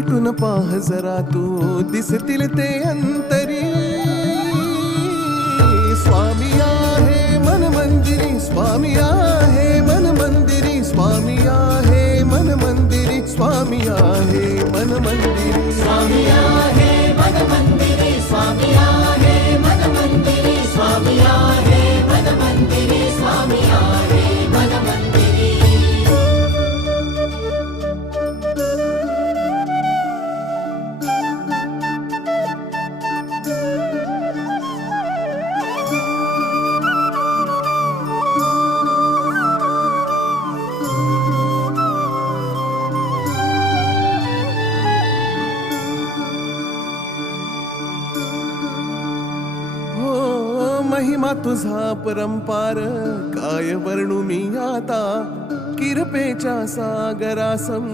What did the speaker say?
मिटून पाह जरा तू दिसतील ते अंतरी. स्वामी आहे मन मंदिरी, स्वामी आहे मन मंदिरी, स्वामी आहे मन मंदिरी, स्वामी आहे मन मंदिरी. स्वामी आहे मन मंदिरी, स्वामी आहे मन मंदिरी, स्वामी आहे मन मंदिरी, स्वामी आहे मन मंदिरी. महिमा तुझा परंपार काय वर्णू मी आता. किरपेच्या सागरासम